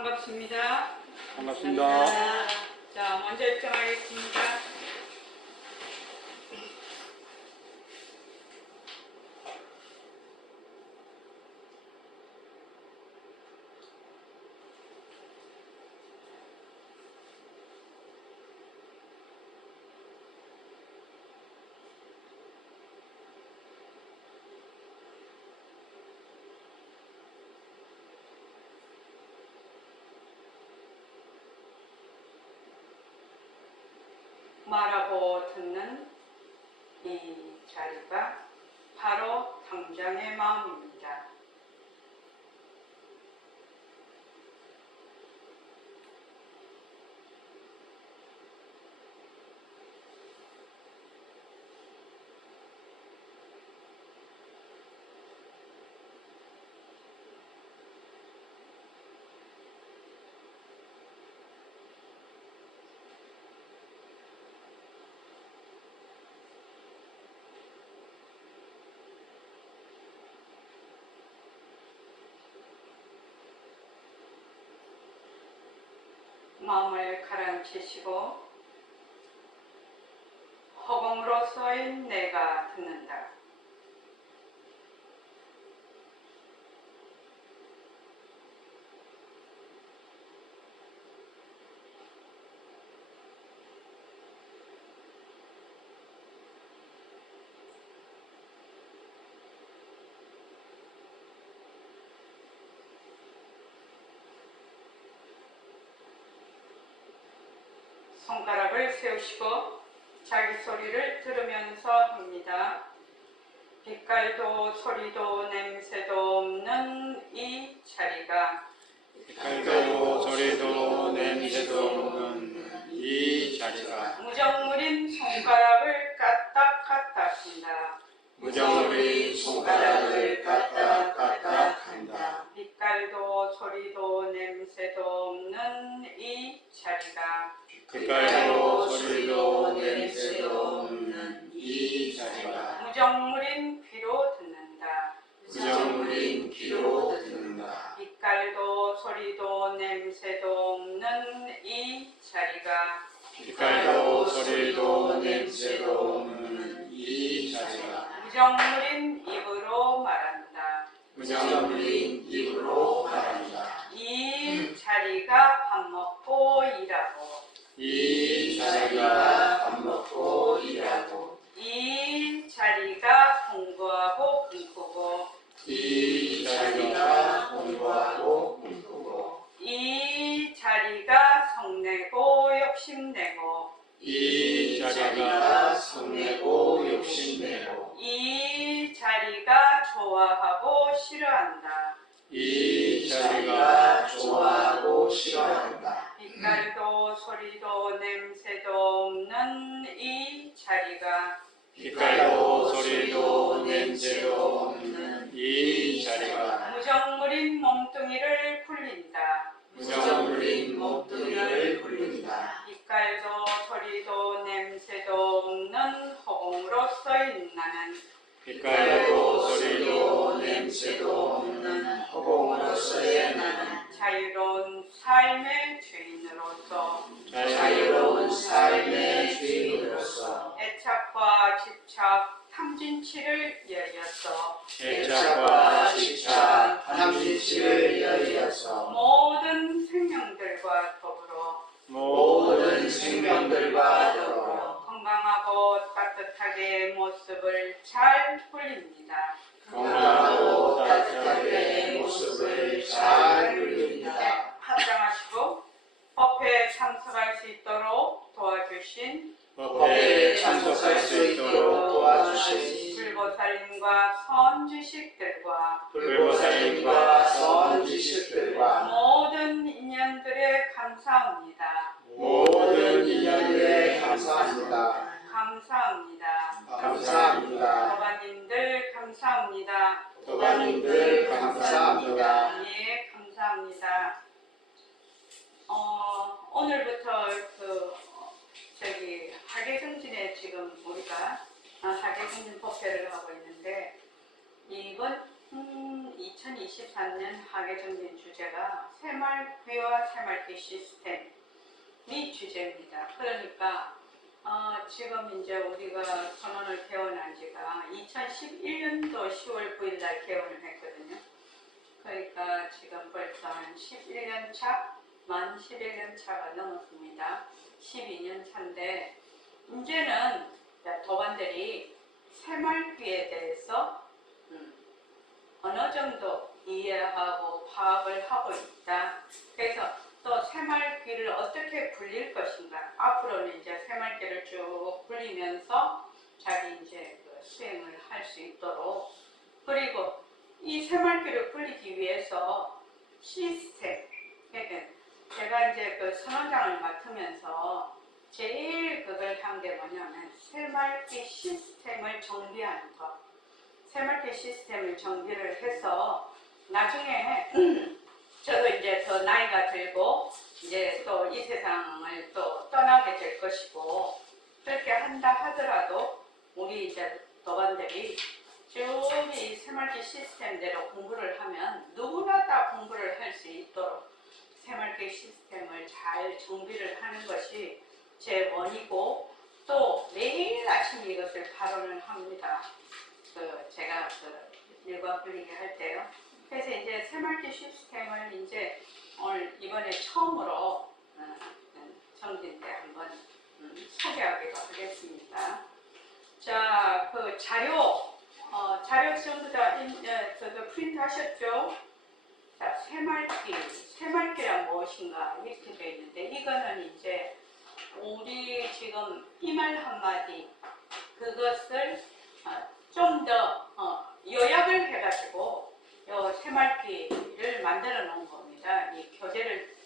반갑습니다. 반갑습니다. 자, 먼저 입장하겠습니다. 말하고 듣는 이 자리가 바로 당장의 마음입니다. 마음을 가라앉히시고 허공으로서인 내가 듣는다. 손가락을 세우시고 자기 소리를 들으면서 합니다. 빛깔도 소리도 냄새도 없는 이 자리가 빛깔도 소리도 냄새도 없는 이 자리가 무정물인 손가락을 까딱까딱 한다. 무정물인 손가락을 까딱까딱 한다. 빛깔도 소리도 냄새도 없는 이 자리가 빛깔도 소리도 냄새도 없는 이 자리가 무정물인 귀로 듣는다. 무정물인 귀로 듣는다. 빛깔도 소리도 냄새도 없는 이 자리가 빛깔도 소리도 냄새도 없는 이 자리가 무정물인 입으로 말한다. 무정물인 입으로 말한다. 이 자리가 밥 먹고 일하고 이 자리가 밥 먹고 일하고 이 자리가 공부하고 꿈꾸고 이 자리가 공부하고 꿈꾸고 이 자리가 성내고 욕심내고 이 자리가 성내고 욕심내고 이 자리가 좋아하고 싫어한다. 이 자리가 좋아하고 싫어한다. 빛깔도 소리도 냄새도 없는 이 자리가 빛깔도 소리도 냄새도 없는 이 자리가 무정물인 몸뚱이를 굴린다. 무정물인 몸뚱이를 굴린다. 빛깔도 소리도 냄새도 없는 허공으로서인 나는 빛깔도 소리도 냄새도 없는 허공으로서의 나는 자유로운 삶의 주인으로서 자유로운 삶의 주인으로서 애착과 집착, 탐진치를 여의어서 애착과 집착, 탐진치를 여의어서 모든 생명들과 더불어 모든 생명들과 더불어 건강하고 따뜻하게 모습을 잘 굴립니다. 건강하고 따뜻하게 모습을 잘 굴립니다. 합장하시고 법회에 참석할 수 있도록 도와주신 법회에 참석할 수 있도록 도와주신 불보살님과 선지식들과 불보살님과 선지식들과 모든 인연들에 감사합니다. 모든 인연들에 감사합니다. 감사합니다. 감사합니다. 도반님들 감사합니다. 도반님들 감사합니다. 예, 감사합니다. 오늘부터 하계승진에 지금 우리가 하계승진 법회를 하고 있는데 이번 2024년 2023년 학예정진 주제가 새말귀와 새말귀 시스템이 주제입니다. 그러니까 지금 이제 우리가 선언을 개원한 지가 2011년도 10월 9일 날 개원을 했거든요. 그러니까 지금 벌써 한 11년 차, 만 11년 차가 넘었습니다. 12년 차인데 이제는 도반들이 새말귀에 대해서 어느 정도 이해하고 파악을 하고 있다. 그래서 또 새말귀를 어떻게 굴릴 것인가. 앞으로는 이제 새말귀를 쭉 굴리면서 자기 이제 수행을 할 수 있도록, 그리고 이 새말귀를 굴리기 위해서 시스템, 제가 이제 그 선원장을 맡으면서 제일 그걸 한 게 뭐냐면 새말귀 시스템을 정비하는 것. 새말귀 시스템을 정비를 해서 나중에 저도 이제 더 나이가 들고 이제 또 이 세상을 또 떠나게 될 것이고, 그렇게 한다 하더라도 우리 이제 도반들이 쭉 이 새말귀 시스템대로 공부를 하면 누구나 다 공부를 할 수 있도록 새말귀 시스템을 잘 정비를 하는 것이 제 원이고, 또 매일 아침 이것을 발언을 합니다. 제가 일과 분위기 할 때요. 그래서 이제 새말귀 시스템을 이제 오늘 이번에 처음으로 정진 때 한번 소개하기로 하겠습니다. 자, 그 자료 전부 다 프린트 하셨죠? 자, 새말귀란 무엇인가 이렇게 되어 있는데, 이거는 이제 우리 지금 이 말 한마디 그것을 좀 더 요약을 해가지고 요 새말귀를 만들어 놓은 겁니다. 이 교재를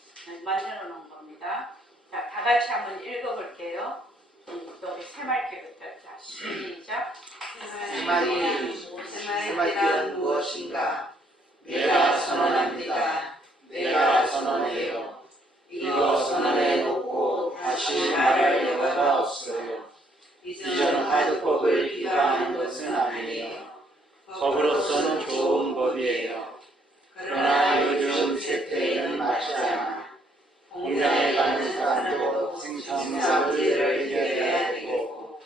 만들어 놓은 겁니다. 자, 다 같이 한번 읽어볼게요. 또 우리 새말귀부터. 자, 시작. 새말귀란 무엇인가? 내가 선언합니다. 내가 선언해요. 이거 선언해 놓고 다시 말할 여가가 없어요. 이전 하드법을 비방하는 것은 아니에요. 법으로서는 좋은 법이에요. 그러나 요즘 세태에는 맞지 않아. 공장에 가는 사람도 생산 문제를 해결해야 되고,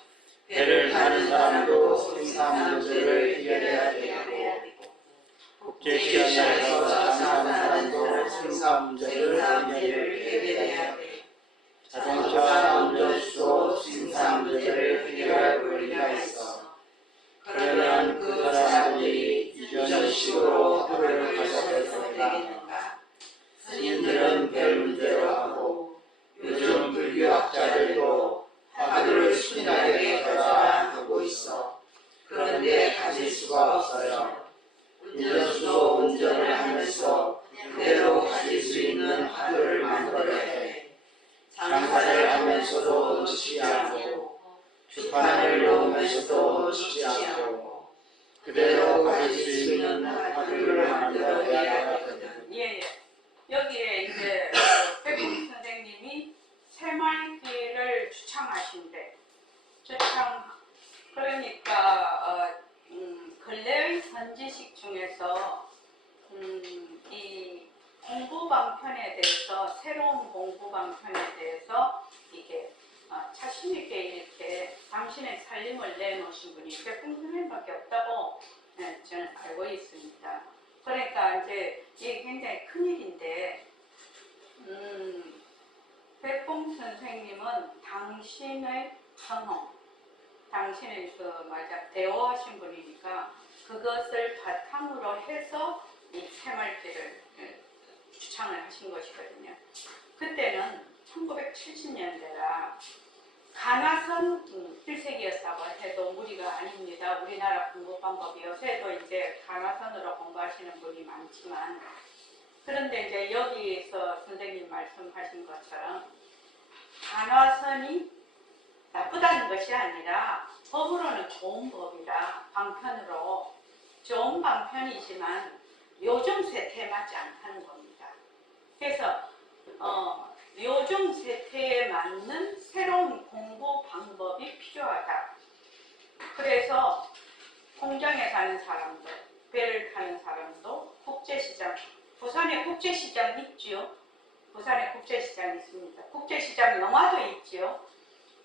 배를 타는 사람도 생산 문제를 해결해야 되고, 국제시장에서 장사하는 사람도 생산 문제를 해결해야 되고, 자동차 운전수도 생산 문제를 해결할 권리가 있어. 그러면 그 사람들이 이전식으로 하루를 가져도 되겠는가? 스님들은 별 문제로 하고, 요즘 불교학자들도 하루를 순하게 가져라 하고 있어. 그런데 가질 수가 없어요. 운전수도 운전을 하면서 그대로 가질 수 있는 하루를 만들어야 해. 장사를 하면서도 놓치지 않고, 주판을 놓으면서도 놓치지 않고, 그대로 가질 수 있는 하루를 만들어야 하거든. 예. 여기에 이제 백봉 선생님이 새말귀를 주창하신대. 그러니까 근래의 선지식 중에서 이 공부 방편에 대해서, 새로운 공부 방편에 대해서 이게 자신 있게 이렇게 당신의 살림을 내놓으신 분이 백봉 선생님밖에 없다고 저는 알고 있습니다. 그러니까 이제 이게 굉장히 큰 일인데, 백봉 선생님은 당신의 경험, 당신의 대화하신 분이니까 그것을 바탕으로 해서 이 새말귀를 주창을 하신 것이거든요. 그때는 1970년대라 가나선 1세기였다고 해도 무리가 아닙니다. 우리나라 공부 방법이 요새도 이제 가나선으로 공부하시는 분이 많지만, 그런데 이제 여기서 선생님 말씀하신 것처럼 가나선이 나쁘다는 것이 아니라 법으로는 좋은 법이라, 방편으로 좋은 방편이지만 요즘 세태에 맞지 않다는 겁니다. 그래서 요즘 세태에 맞는 새로운 공부 방법이 필요하다. 그래서 공장에 가는 사람도, 배를 타는 사람도, 국제시장, 부산에 국제시장 있지요. 부산에 국제시장 있습니다. 국제시장 영화도 있지요.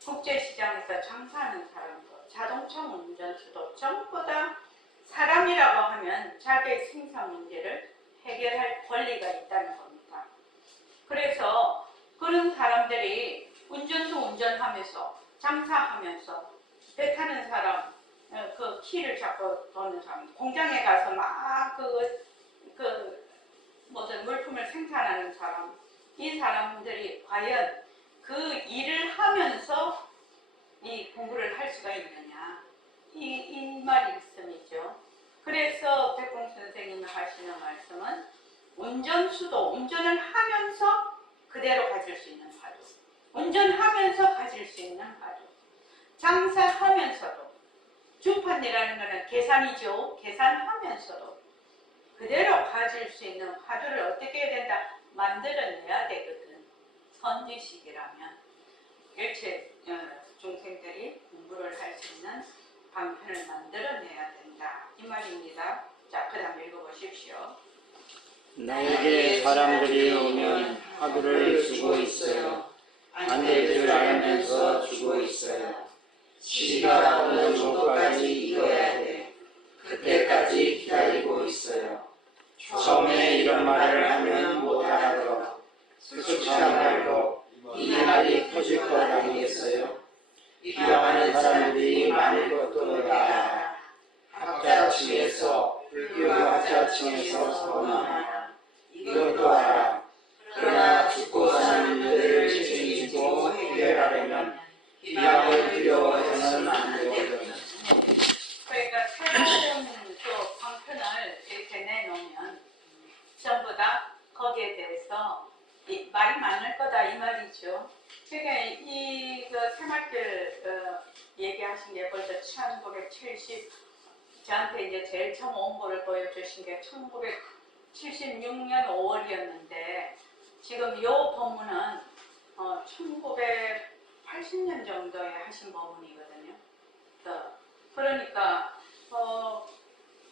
국제시장에서 장사하는 사람도, 자동차 운전수도 전부 다 사람이라고 하면 자기의 생산 문제를 해결할 권리가 있다는 겁니다. 그래서 그런 사람들이 운전수 운전하면서 장사하면서 배 타는 사람, 그 키를 잡고 도는 사람, 공장에 가서 막 모든 물품을 생산하는 사람, 이 사람들이 과연 그 일을 하면서 이 공부를 할 수가 있느냐, 이 말씀이죠. 그래서 백봉 선생님이 하시는 말씀은 운전수도 운전을 하면서 그대로 가질 수 있는 화두, 운전하면서 가질 수 있는 화두, 장사하면서도, 주판이라는 것은 계산이죠. 계산하면서도 그대로 가질 수 있는 화두를 어떻게 해야 된다? 만들어내야 되거든. 선지식이라면 일체 중생들이 공부를 할 수 있는 방편을 만들어내야 된다, 이 말입니다. 자, 그 다음 읽어보십시오. 나에게 사람들이 오면 화두를 주고 있어요. 안 될 줄 알면서 주고 있어요. 시기가 어느 정도까지 익어야 돼. 그때까지 기다리고 있어요. 처음에 이런 말을 하면 못 알아들어. 솔직하말로 이 말이 터질 것 아니겠어요? 비방하는 사람들이 많을 것도 내가 알아. 학자층에서, 불교 학자층에서 선언하라. 이것도 알아. 그러나 죽고 사는 이들을 책임지고 해결하려면 비방을 두려워해서는 안 되거든. 그러니까 새로운 또 방편을 이렇게 내놓으면 전부 다 거기에 대해서 말이 많을 거다, 이 말이죠. 그러니까 이 새말길 얘기하신 게 벌써 1970, 저한테 이제 제일 처음 원고를 보여주신 게 1976년 5월이었는데 지금 이 법문은 1980년 정도에 하신 법문이거든요. 그러니까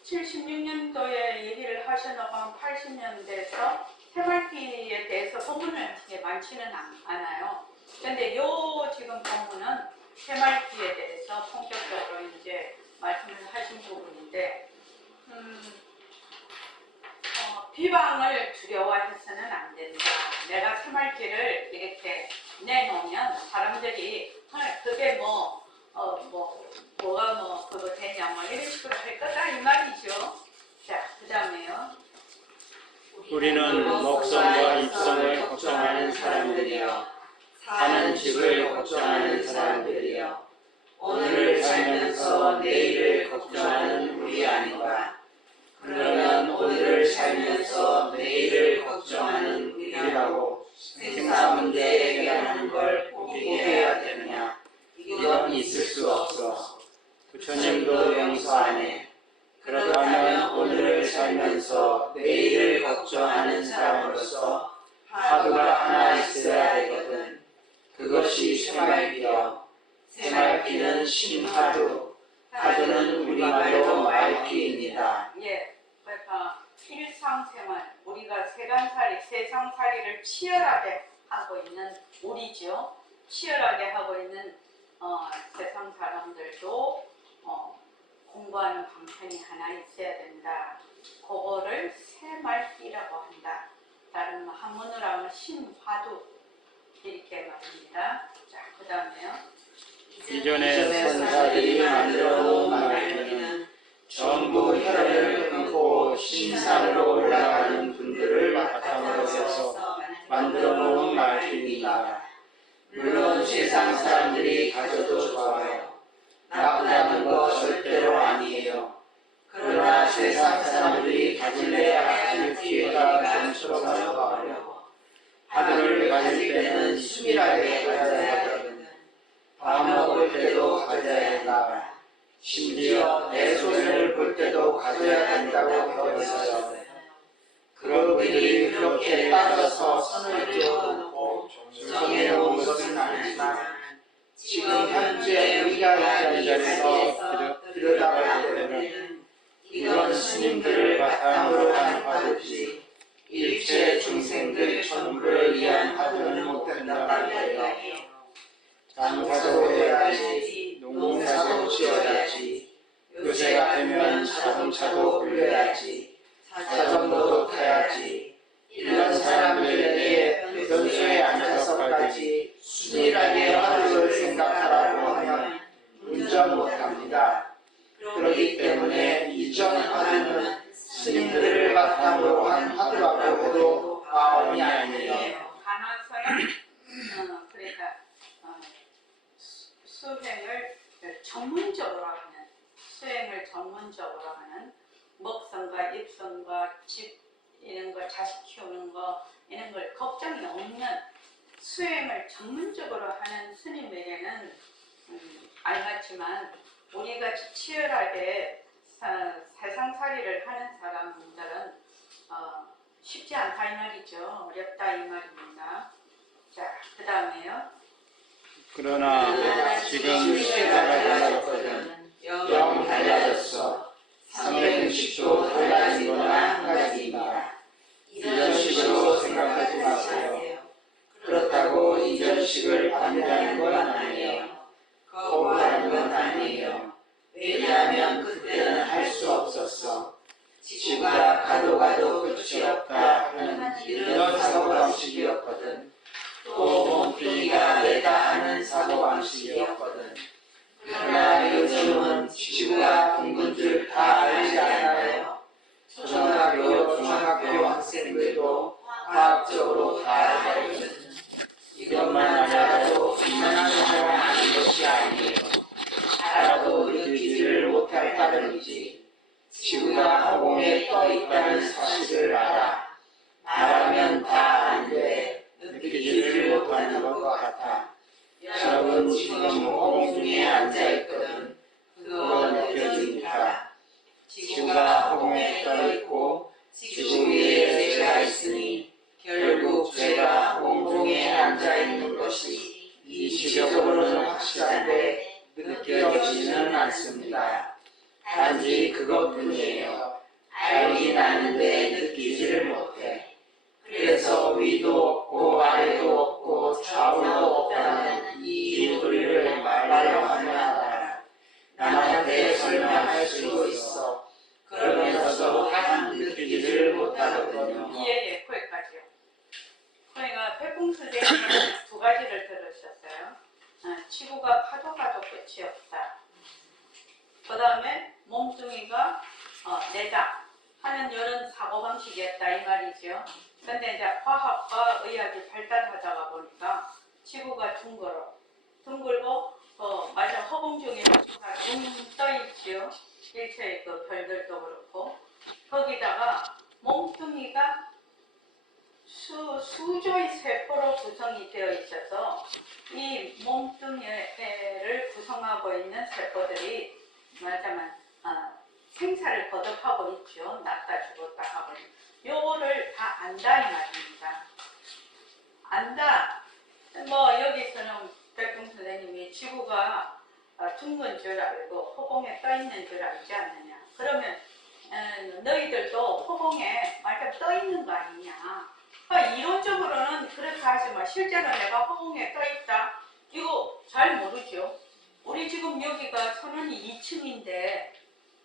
76년도에 얘기를 하셔놓고 80년대에서 새말기에 대해서 법문을 많지는 않아요. 근데 요 지금 법문은 새말기에 대해서 본격적으로 이제 말씀을 하신 부분인데, 비방을 두려워해서는 안 된다. 내가 새말기를 이렇게 내놓으면 사람들이 그게 그거 되냐, 이런 식으로 할 거다, 이 말이죠. 자, 그 다음에요. 우리는 먹성과 입성을 걱정하는 사람들이요, 사는 집을 걱정하는 사람들이요, 오늘을 살면서 내일을 걱정하는 우리 아닌가? 그러면 오늘을 살면서 내일을 걱정하는 우리라고 생사 문제 해결하는 걸 포기해야 되느냐? 이건 있을 수 없어. 부처님도 용서 안 해. 그렇다면 오늘을 살면서 내일을 걱정하는 사람으로서 화두가 하나 있어야 되거든. 그것이 새말기요. 새말기는 신화두, 화두는 우리말로 말기입니다. 예, 그러니까 일상생활, 우리가 세상살이를 치열하게 하고 있는 우리죠. 치열하게 하고 있는 세상 사람들도 공부하는 방편이 하나 있어야 된다. 그거를 새말기라고 한다. 다른 한문으로 하면 신화두, 이렇게 말입니다. 자, 그 다음에요. 이전에 선사들이 만들어 놓은 말기는 전부 혈을 끊고 신산으로 올라가는 분들을 바탕으로 해서 만들어 놓은 말기입니다. 물론 세상 사람들이 가져도 좋아요. 나쁘다는 거 절대로 아니에요. 그러나 세상 사람들이 가질래야 할 기회가 좀처럼 어려워. 화두를 가질 때는 수밀하게 가져야 되거든. 밥 먹을 때도 가져야 된다. 심지어 내 손을 볼 때도 가져야 된다고 되어 있어요. 그분들이 그렇게 따져서 선을 지어놓고 정해놓은 것은 아니지만 지금 현재 우리가 있는 자리에서 들여다볼 때는 이건 스님들을 바탕으로 한 화두지 일체 중생들 전부를 위한 화두는 못된다고요. 장사도 해야지, 농사도 지어야지, 요새가 되면 자동차도 굴려야지, 자전거도 타야지. 이런 사람들에게 변소에 앉아서까지 순일하게 하루를 생각하라고 하면 운전 못합니다. 그렇기 때문에 이전 화두는 스님들을 바탕으로 한 화두라고 해도 과언이 아니에요. 간화서는 그러니까 수행을 전문적으로 하는, 수행을 전문적으로 하는 먹성과 입성과 집 이런 거, 자식 키우는 거 이런 걸 걱정이 없는 수행을 전문적으로 하는 스님에게는 알겠지만 우리 같이 치열하게 세상살이를 하는 사람들은 쉽지 않다 이 말이죠. 어렵다 이 말입니다. 자, 그 다음에요. 그러나 지금 시대가 달라졌거든. 영 달라졌어. 360도 달라진 건 한 가지입니다. 이전 식으로 생각하지 마세요. 그렇다고 이전 식을 반대하는 건 아니에요. 거부하는 건 아니에요. 왜냐하면 그때는 할 수 없었어. 지구가 가도 가도 끝이 없다 하는 이런 사고방식이었거든. 또 몸뚱이가 내다 하는 사고방식이었거든. 그러나 요즘은 지구가 둥근 줄 다 알지 않아요. 초등학교, 중학교 학생들도 과학적으로 다 알거든. 이것만 알아도 이만한 거 아는 것이 아니에요. 알아도 느끼지를 못할 따름이지. 지구가 허공에 떠 있다는 사실을 알아. 말하면 다 아는데 느끼지를 못하는 것 같아. 여러분 지금 허공 중에 앉아있거든. 그거 느껴집니까? 지구가 허공에 떠있고 지구 위에 제가 있으니 결국 제가 공중에 앉아있는 것이 이치적으로는 확실한데 느껴지지는 않습니다. 단지 그것뿐이에요. 알긴 아는데 느끼지를 못해. 그래서 위도 없고 아래도 없고 좌우도 없다는 이 도리를 말로 하면 알아. 남한테 설명할 수 있어. 그러면서도 단 느끼지를 못하거든요. 예, 거기까지요. 그러니까 백공수대님은 두 가지를 들으셨어요. 지구가 파도가도 끝이 없다. 그 다음에 몸뚱이가 내다 하는 이런 사고방식이었다 이 말이죠. 근데 이제 화학과 의학이 발달하다가 보니까 지구가 둥글고 맞아 허공 중에 지구가 둥 떠있죠. 일체의 그 별들도 그렇고 거기다가 몸뚱이가 수조의 세포로 구성이 되어 있어서 이 몸뚱이를 구성하고 있는 세포들이 말하자면 생사를 거듭하고 있죠. 낳다 죽었다 하고 요거를 다 안다 이 말입니다. 안다. 뭐 여기서는 백봉 선생님이 지구가 둥근 줄 알고 허공에 떠 있는 줄 알지 않느냐. 그러면 너희들도 허공에 말하자면 떠 있는 거 아니냐. 이론적으로는 그렇게 하지만 실제로 내가 허공에 떠 있다. 이거 잘 모르죠. 우리 지금 여기가 선원이 2층인데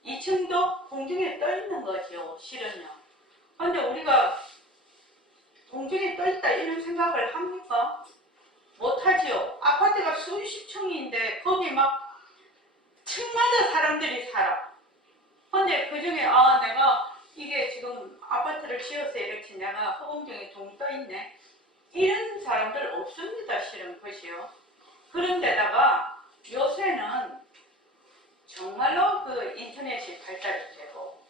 2층도 공중에 떠 있는 거죠. 실은요. 근데 우리가 공중에 떠 있다 이런 생각을 합니까? 못하지요. 아파트가 수십 층인데 거기 막 층마다 사람들이 살아. 근데 그 중에 내가 이게 지금 아파트를 지어서 이렇게 내가 허공중에 둥 떠 있네. 이런 사람들 없습니다. 실은 것이요. 그런데다가 요새는 정말로 그 인터넷이 발달이 되고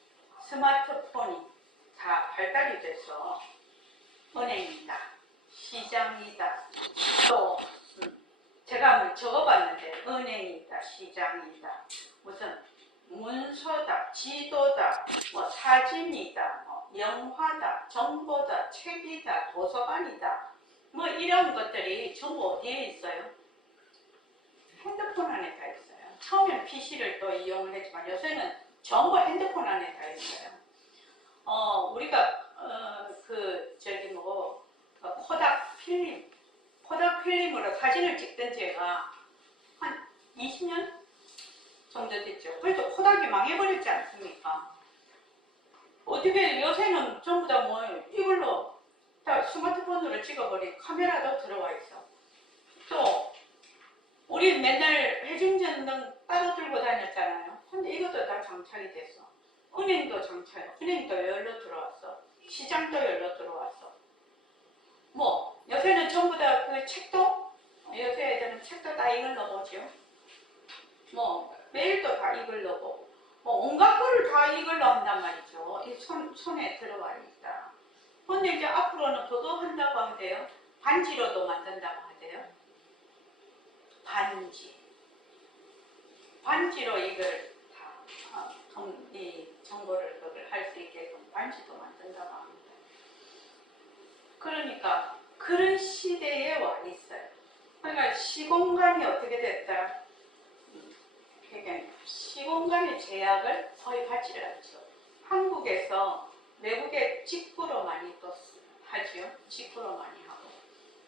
스마트폰이 다 발달이 돼서 은행이다, 시장이다, 또 제가 한번 적어봤는데 은행이다, 시장이다, 무슨 문서다, 지도다, 뭐 사진이다, 뭐 영화다, 정보다, 책이다, 도서관이다, 뭐 이런 것들이 전부 어디에 있어요? 핸드폰 안에 다 있어요. 처음엔 PC를 또 이용을 했지만 요새는 전부 핸드폰 안에 다 있어요. 우리가 코닥 필름으로 사진을 찍던 제가 한 20년 정도 됐죠. 그래도 코닥이 망해버렸지 않습니까? 어떻게 요새는 전부 다 뭐 이걸로 다 스마트폰으로 찍어버린 카메라도 들어와 있어. 또 우리 맨날 회중전등 따로 들고 다녔잖아요. 근데 이것도 다 장착이 됐어. 은행도 열로 들어왔어. 시장도 열로 들어왔어. 뭐 요새는 전부 다 그 책도 요새 애들은 책도 다 이걸 넣어보죠. 뭐 메일도 다 이걸 넣고 뭐 온갖 거를 다 이걸로 한단 말이죠. 이 손에 들어와 있다. 근데 이제 앞으로는 그거 한다고 하대요. 반지로도 만든다고 하대요. 반지로 이걸 다 이 정보를 그걸 할 수 있게끔 반지도 만든다고 합니다. 그러니까 그런 시대에 와 있어요. 그러니까 시공간이 어떻게 됐다? 그러니까 시공간의 제약을 거의 받지를 않죠. 한국에서 외국에 직구로 많이 또 하죠. 직구로 많이 하고.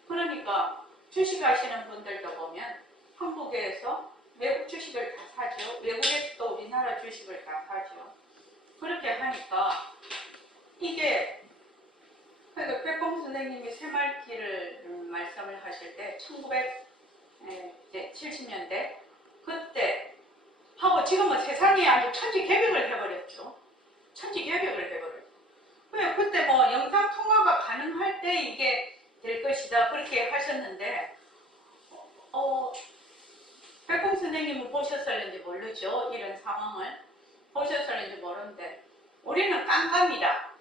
그러니까 주식하시는 분들도 보면 한국에서 외국 주식을 다 사죠. 외국에서 또 우리나라 주식을 다 사죠. 그렇게 하니까 이게 그러니까 백봉 선생님이 새말기를 말씀을 하실 때 1970년대 그때 하고 지금은 세상이 아주 천지개벽을 해버렸죠. 천지개벽을 해버렸죠. 그때 뭐 영상 통화가 가능할 때 이게 될 것이다 그렇게 하셨는데 백봉 선생님은 보셨을는지 모르죠. 이런 상황을 보셨을는지 모르는데 우리는 깜깜이다.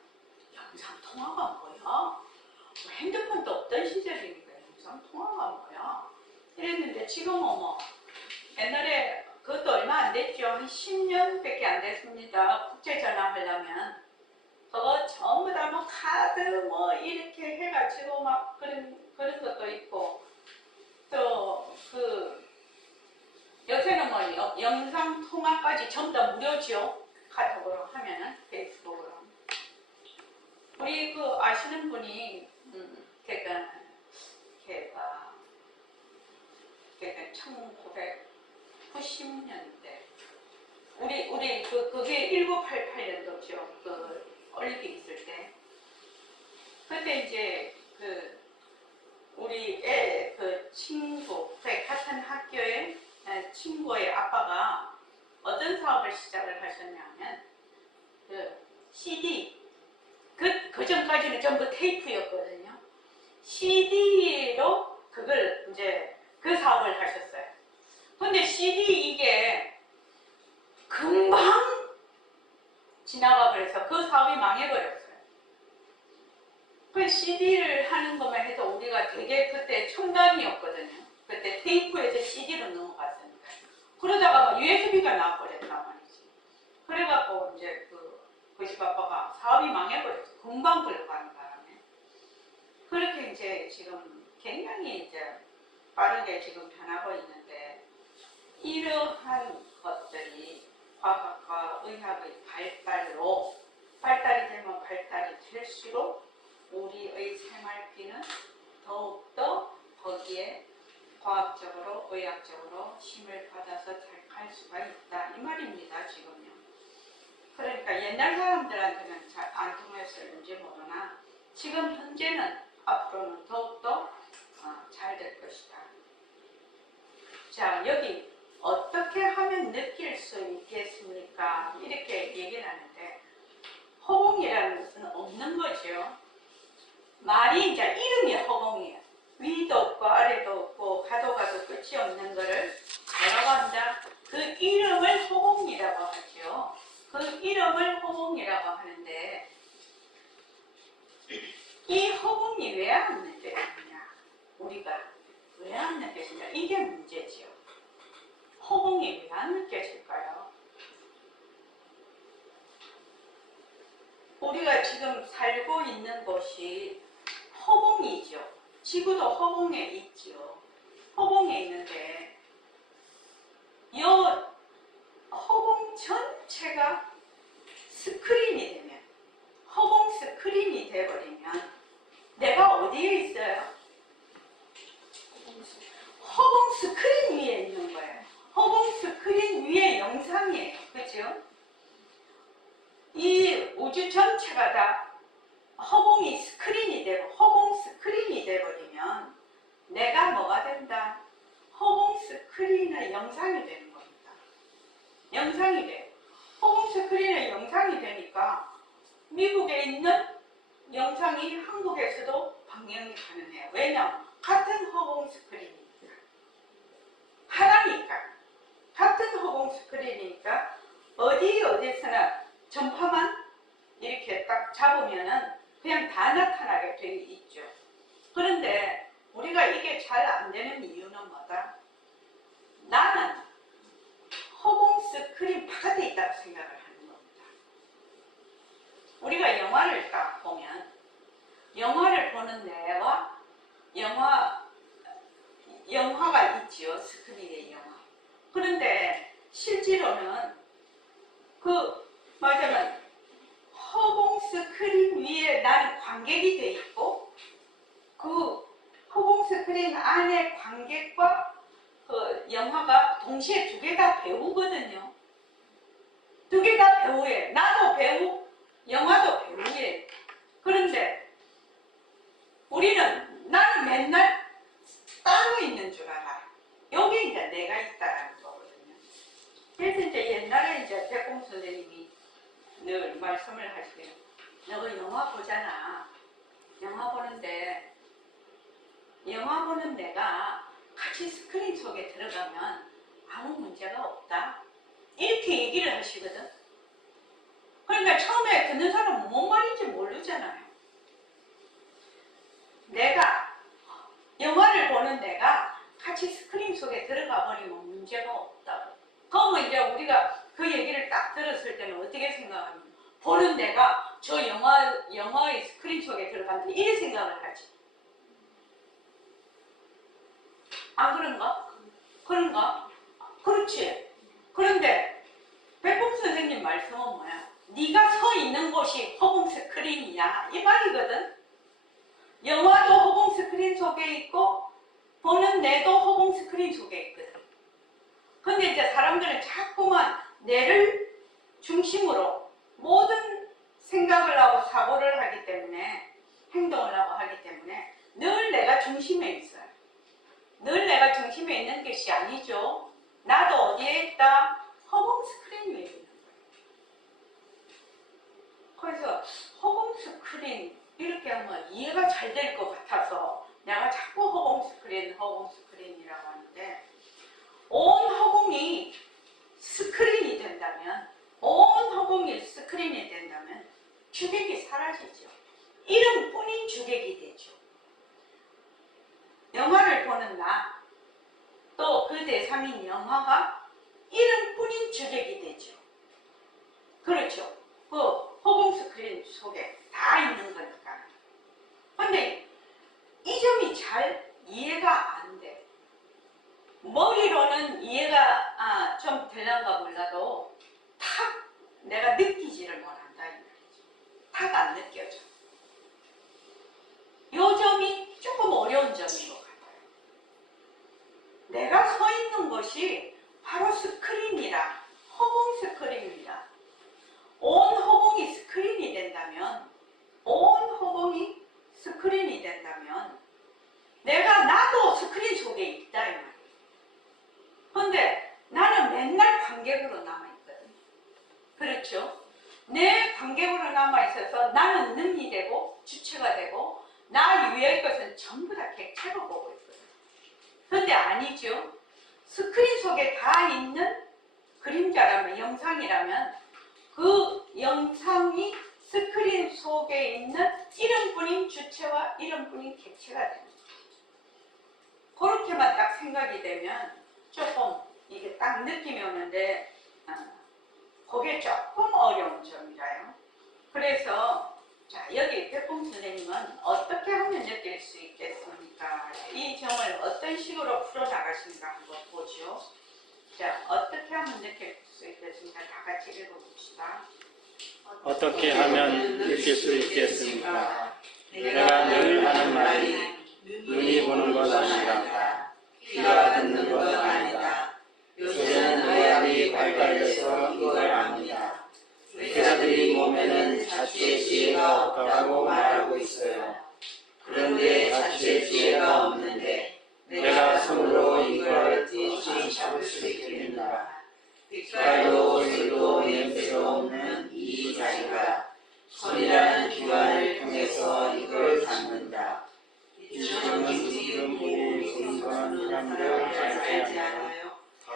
영상 통화가 뭐야? 핸드폰도 없던 시절이니까 영상 통화가 뭐야? 이랬는데 지금은 뭐 옛날에 그것도 얼마 안 됐죠. 한 10년밖에 안 됐습니다. 국제전화 하려면 그거 전부 다 뭐 카드 뭐 이렇게 해가지고 막 그런 것도 있고 또 요새는 뭐 영상 통화까지 전부 다 무료죠. 카톡으로 하면은 페이스북으로. 우리 아시는 분이 걔가 1990년대 우리 그게 1988년도죠. 그 올림픽 있을 때 그때 이제 우리 애 친구 같은 학교의 친구의 아빠가 어떤 사업을 시작을 하셨냐면 CD 그 전까지는 전부 테이프였거든요. CD로 그걸 이제 그 사업을 하셨어요. 근데 CD 이게 금방 지나가 버려서 그 사업이 망해버렸어요. 그 CD를 하는 것만 해도 우리가 되게 그때 첨단이었거든요. 그때 테이프에서 CD로 넘어갔으니까. 그러다가 막 USB가 나와버렸단 말이지. 그래갖고 이제 그 집 아빠가 사업이 망해버렸어. 금방 끌려가는 바람에. 그렇게 이제 지금 굉장히 이제 빠르게 지금 변하고 있는데 이러한 것들이 과학과 의학의 발달이 되면 발달이 될수록 우리의 생활비는 더욱더 거기에 과학적으로 의학적으로 힘을 받아서 잘 갈 수가 있다 이 말입니다. 지금요. 그러니까 옛날 사람들한테는 잘 안 통했을는지 모르나 지금 현재는 앞으로는 더욱더 잘 될 것이다. 자, 여기 어떻게 하면 느낄 수 있겠습니까? 이렇게 얘기를 하는데 허공이라는 것은 없는 거죠. 말이 이제 이름이 허공이에요. 위도 없고 아래도 없고 가도 끝이 없는 거를 뭐라고 한다? 그 이름을 허공이라고 하죠. 그 이름을 허공이라고 하는데 이 허공이 왜 안 느껴지느냐? 우리가 왜 안 느껴지냐? 이게 문제지요. 허공이 왜 안 느껴질까요? 우리가 지금 살고 있는 곳이 허공이죠. 지구도 허공에 있죠. 허공에 있는데 이 허공 전체가 어디에 있어요? 허공 스크린 위에 있는 거예요. 허공 스크린 위에 영상이에요. 그죠? 이 우주 전체가 다 허공이 스크린이 되고 허공 스크린이 돼버리면 내가 뭐가 된다? 허공 스크린의 영상이 되는 겁니다. 영상이 돼요. 허공 스크린의 영상이 되니까 미국에 있는 영상이 한국에서도 방영이 가능해요. 왜냐하면 같은 허공 스크린이니까. 하나니까. 같은 허공 스크린이니까 어디서나 전파만 이렇게 딱 잡으면은 그냥 다 나타나게 돼 있죠. 그런데 우리가 이게 잘 안 되는 이유는 뭐다? 나는 허공 스크린 바깥에 있다고 생각을 하는 겁니다. 우리가 영화를 딱 보면 영화를 보는 내와 영화가 있지요. 스크린의 영화. 그런데 실제로는 맞아요. 허공 스크린 위에 나는 관객이 돼 있고 그 허공 스크린 안에 관객과 그 영화가 동시에 두 개 다 배우거든요. 두 개 다 배우예요. 나도 배우, 영화도 배우예요. 그런데 나는 맨날 따로 있는 줄 알아요. 여기 이제 내가 있다라는 거거든요. 그래서 이제 옛날에 이제 백공 선생님이 늘 말씀을 하시게요. 너가 영화 보잖아. 영화 보는데 영화 보는 내가 같이 스크린 속에 들어가면 아무 문제가 없다. 이렇게 얘기를 하시거든. 그러니까 처음에 듣는 사람은 뭔 말인지 모르잖아요. 영화를 보는 내가 같이 스크린 속에 들어가 버리면 문제가 없다고. 그러면 이제 우리가 그 얘기를 딱 들었을 때는 어떻게 생각합니까? 보는 내가 저 영화의 스크린 속에 들어간다. 이래 생각을 하지. 안 그런가? 그런가? 그렇지. 그런데 백봉 선생님 말씀은 뭐야? 네가 서 있는 곳이 허공 스크린이야. 이 말이거든. 영화도 허공 스크린 속에 있고 보는 내도 허공 스크린 속에 있거든. 근데 이제 사람들은 자꾸만 내를 중심으로 모든 생각을 하고 사고를 하기 때문에 행동을 하고 하기 때문에 늘 내가 중심에 있어요. 늘 내가 중심에 있는 것이 아니죠. 나도 어디에 있다? 허공 스크린 위에 있는 거예요. 그래서 허공 스크린 이렇게 하면 이해가 잘 될 것 같아서 내가 자꾸 허공 스크린이라고 하는데 온 허공이 스크린이 된다면 주객이 사라지죠. 이름뿐인 주객이 되죠. 영화를 보는 나, 또 그 대상인 영화가 이름뿐인 주객이 되죠. 그렇죠. 그 허공 스크린 속에 다 있는 거니까. 근데 이 점이 잘 이해가 안 돼. 머리로는 이해가 좀 되는가 몰라도 탁 내가 느끼지를 못한다 이 말이죠. 탁 안 느껴져. 요 점이 조금 어려운 점인 것 같아요. 내가 서 있는 것이 바로 스크린이라, 허공 스크린이라. 온 허공이 스크린이 된다면 나도 스크린 속에 있다 이 말이에요. 근데 나는 맨날 관객으로 남아있거든. 그렇죠? 내 관객으로 남아있어서 나는 능이 되고 주체가 되고 나 위의 것은 전부 다 객체로 보고 있거든. 근데 아니죠. 스크린 속에 다 있는 그림자라면, 영상이라면 그 영상이 스크린 속에 있는 이름뿐인 주체와 이름뿐인 객체가 됩니다. 그렇게만 딱 생각이 되면 조금 이게 딱 느낌이 오는데 그게 조금 어려운 점이라요. 그래서 자, 여기 백봉 선생님은 어떻게 하면 느낄 수 있겠습니까? 이 점을 어떤 식으로 풀어나가신가 한번 보죠. 자, 어떻게 하면 느낄 수 있겠습니까? 다 같이 읽어봅시다. 어떻게 하면 느낄 수 있겠습니까? 내가 늘 하는 말이 눈이 보는 것 아니다. 귀가 듣는 것 아니다. 요새는 의학이 발달해서 이걸 압니다. 의사들이 몸에는 자취의 지혜가 없다고 말하고 있어요. 그런데 자취의 지혜가 없는데 내가 손으로 이걸 띠지 잡을 수 있겠는가. 빛깔도 색도 냄새도 없는 이 자리가 손이라는 기관을 통해서 이걸 잡는다. 지금은 지금 보고 있는 건 사람들 알지 않아요.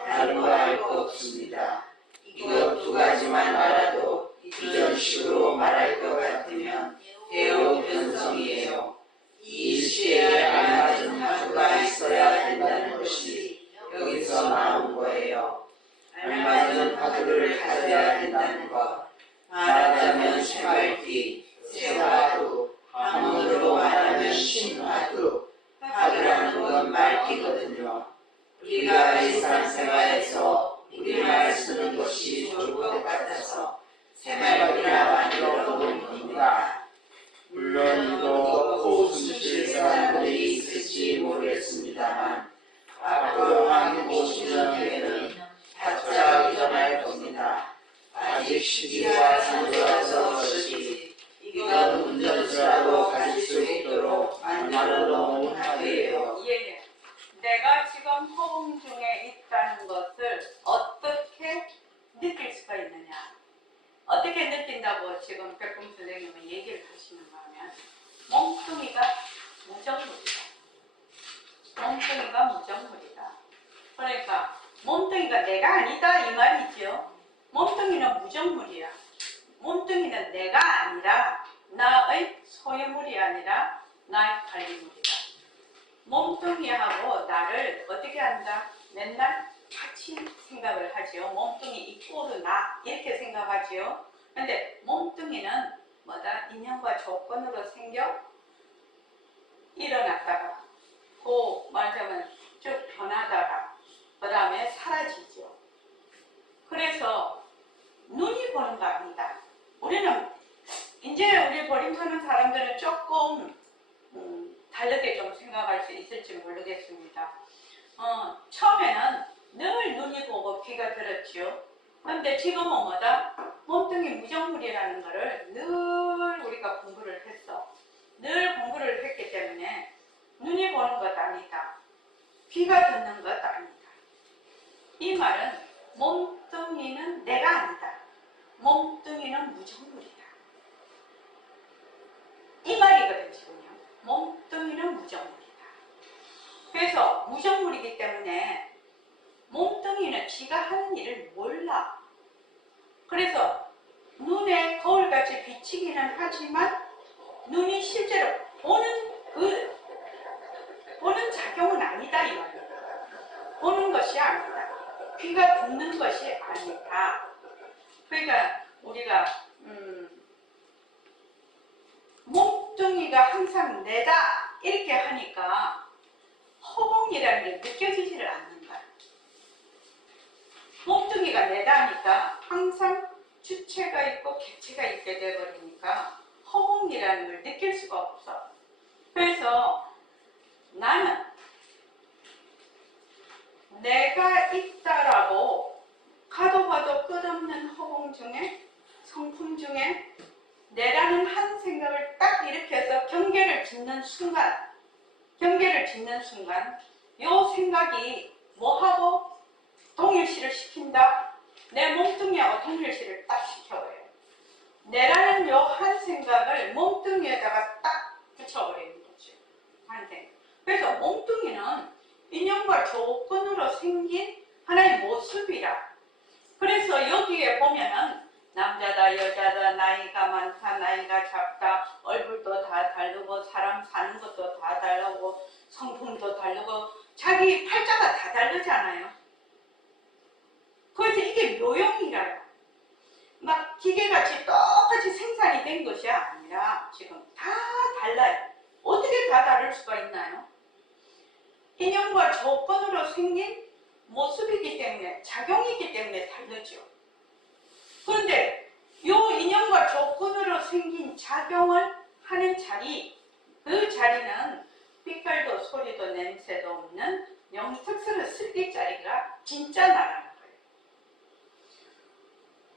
다른 거 알 거 없습니다. 이것 두 가지만 알아도 이런 식으로 말할 것 같으면 대형 변성이에요. 이 시대에 알맞은 화두가 있어야 된다는 것이 여기서 나온 거예요. 알맞은 화두를 가져야 된다는 것. 말하자면 새말기, 새화두, 한문으로 말하면 신화두. 화두라는 건 말기거든요. 우리가 일상생활에서 우리말 쓰는 것이 좋을 것 같아서 새말기라 만들어 놓은 겁니다. 물론 이거 호흡 쉴 사람들이 있을지 모르겠습니다만 앞으로 한 50년 뒤에는 다짜 일어날 겁니다. 아직 시기가 상주라서 그렇지 이건 운전수라도 가질 수 있도록 만들어 놓은 하드예요. 예. 내가 지금 허공 중에 있다는 것을 어떻게 느낄 수가 있느냐? 어떻게 느낀다고 지금 백금 선생님은 얘기를 하시는가 하면 몸뚱이가 무정물이다. 몸뚱이가 무정물이다. 그러니까 몸뚱이가 내가 아니다 이 말이죠. 몸뚱이는 무정물이야. 몸뚱이는 내가 아니라 나의 소유물이 아니라 나의 관리물이다. 몸뚱이하고 나를 어떻게 한다? 맨날 같이 생각을 하지요. 몸뚱이 이꼬르 나 이렇게 생각하지요. 근데 몸뚱이는 뭐다? 인연과 조건으로 생겨 일어났다가 그 말하자면 쭉 변하다가 그 다음에 사라지죠. 그래서 눈이 보는 거 아니다. 우리는 이제 우리 버림하는 사람들은 조금 다르게 좀 생각할 수 있을지 모르겠습니다. 처음에는 늘 눈이 보고 귀가 들었죠. 그런데 지금은 뭐다? 몸뚱이 무정물이라는 거를 늘 우리가 공부를 했어. 늘 공부를 했기 때문에 눈이 보는 것 아니다. 귀가 듣는 것 아니다. 이 말은 몸뚱이는 내가 아니다. 몸뚱이는 무정물이다. 이 말이거든 지금요. 몸뚱이는 무정물이다. 그래서 무정물이기 때문에 몸뚱이는 지가 하는 일을 몰라. 그래서 눈에 거울같이 비치기는 하지만 눈이 실제로 보는 작용은 아니다 이 말이에요. 보는 것이 아니다. 귀가 듣는 것이 아니다. 그러니까 우리가 몸뚱이가 항상 내다 이렇게 하니까 허공이라는 게 느껴지지를 않는다. 몸뚱이가 내다 하니까 항상 주체가 있고 객체가 있게 돼버리니까 허공이라는 걸 느낄 수가 없어. 그래서 나는 내가 있다라고 가도 봐도 끝없는 허공 중에 성품 중에 내라는 한 생각을 딱 일으켜서 경계를 짓는 순간 요 생각이 뭐하고 동일시를 시킨다? 내 몸뚱이하고 동일시를 딱 시켜버려요. 내라는 요 한 생각을 몸뚱이에다가 딱 붙여버리는 거죠. 한 생각. 그래서 몸뚱이는 인연과 조건으로 생긴 하나의 모습이라. 그래서 여기에 보면은 남자다 여자다 나이가 많다 나이가 작다 얼굴도 다 다르고 사람 사는 것도 다 다르고 성품도 다르고 자기 팔자가 다 다르잖아요. 그래서 이게 묘용이라요. 막 기계같이 똑같이 생산이 된 것이 아니라 지금 다 달라요. 어떻게 다 다를 수가 있나요? 인연과 조건으로 생긴 모습이기 때문에 작용이기 때문에 다르죠. 그런데 이 인연과 조건으로 생긴 작용을 하는 자리 그 자리는 빛깔도 소리도 냄새도 없는 영특스러운 슬기자리가 진짜 나라는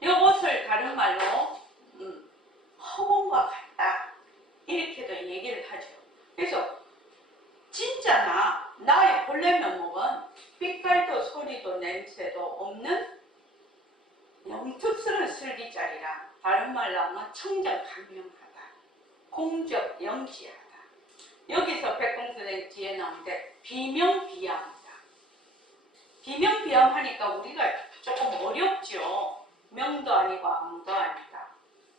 거예요. 이것을 다른 말로 허공과 같다 이렇게도 얘기를 하죠. 그래서 진짜 나의 본래 면목은 빛깔도 소리도 냄새도 없는 영특스러운 슬기자리라. 다른 말로 하면 청정강명하다, 공적 영지하다. 여기서 백공선생 뒤에 나오는데 비명비암이다. 비명비암하니까 우리가 조금 어렵죠. 명도 아니고 암도 아니다.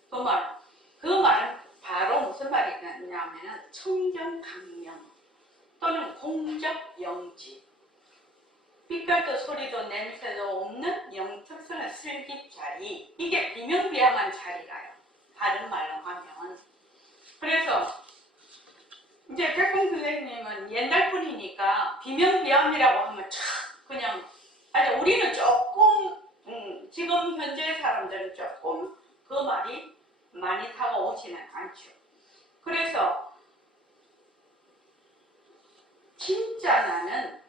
그 말은 바로 무슨 말이냐면 청정강명 또는 공적 영지, 빛깔도 소리도 냄새도 없는 영특스러운 슬기자리, 이게 비명비암한 자리라요. 다른 말로 하면. 그래서 이제 백공 선생님은 옛날 분이니까 비명비암이라고 하면 촥 그냥, 아니 우리는 조금 지금 현재 사람들은 조금 그 말이 많이 다가오지는 않죠. 그래서 진짜 나는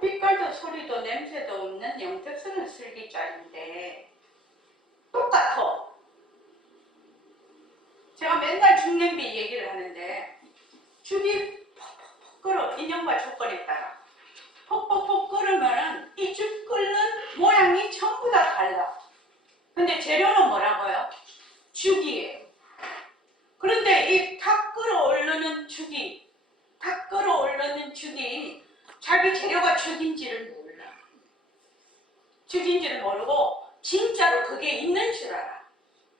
빛깔도 소리도 냄새도 없는 영특스러운 슬기자리인데 똑같아. 제가 맨날 죽냄비 얘기를 하는데 죽이 퍽퍽퍽 끓어. 인연과 조건에 따라 퍽퍽퍽 끓으면은 이 죽 끓는 모양이 전부 다 달라. 근데 재료는 뭐라고요? 죽이에요. 그런데 이 탁 끓어오르는 죽이 자기 재료가 죽인지를 몰라. 죽인지를 모르고 진짜로 그게 있는 줄 알아.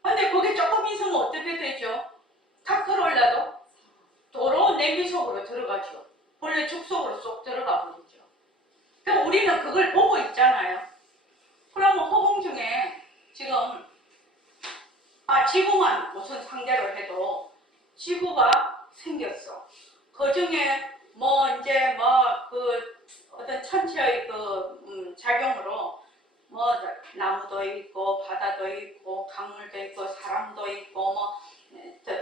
근데 그게 조금 있으면 어떻게 되죠? 탁 끓어올라도 도로 냄비 속으로 들어가죠. 본래 죽 속으로 쏙 들어가 버리죠. 그럼 우리는 그걸 보고 있잖아요. 그러면 허공 중에 지금 지구만 무슨 상대로 해도 지구가 생겼어. 그 중에 그 어떤 천체의 작용으로 나무도 있고 바다도 있고 강물도 있고 사람도 있고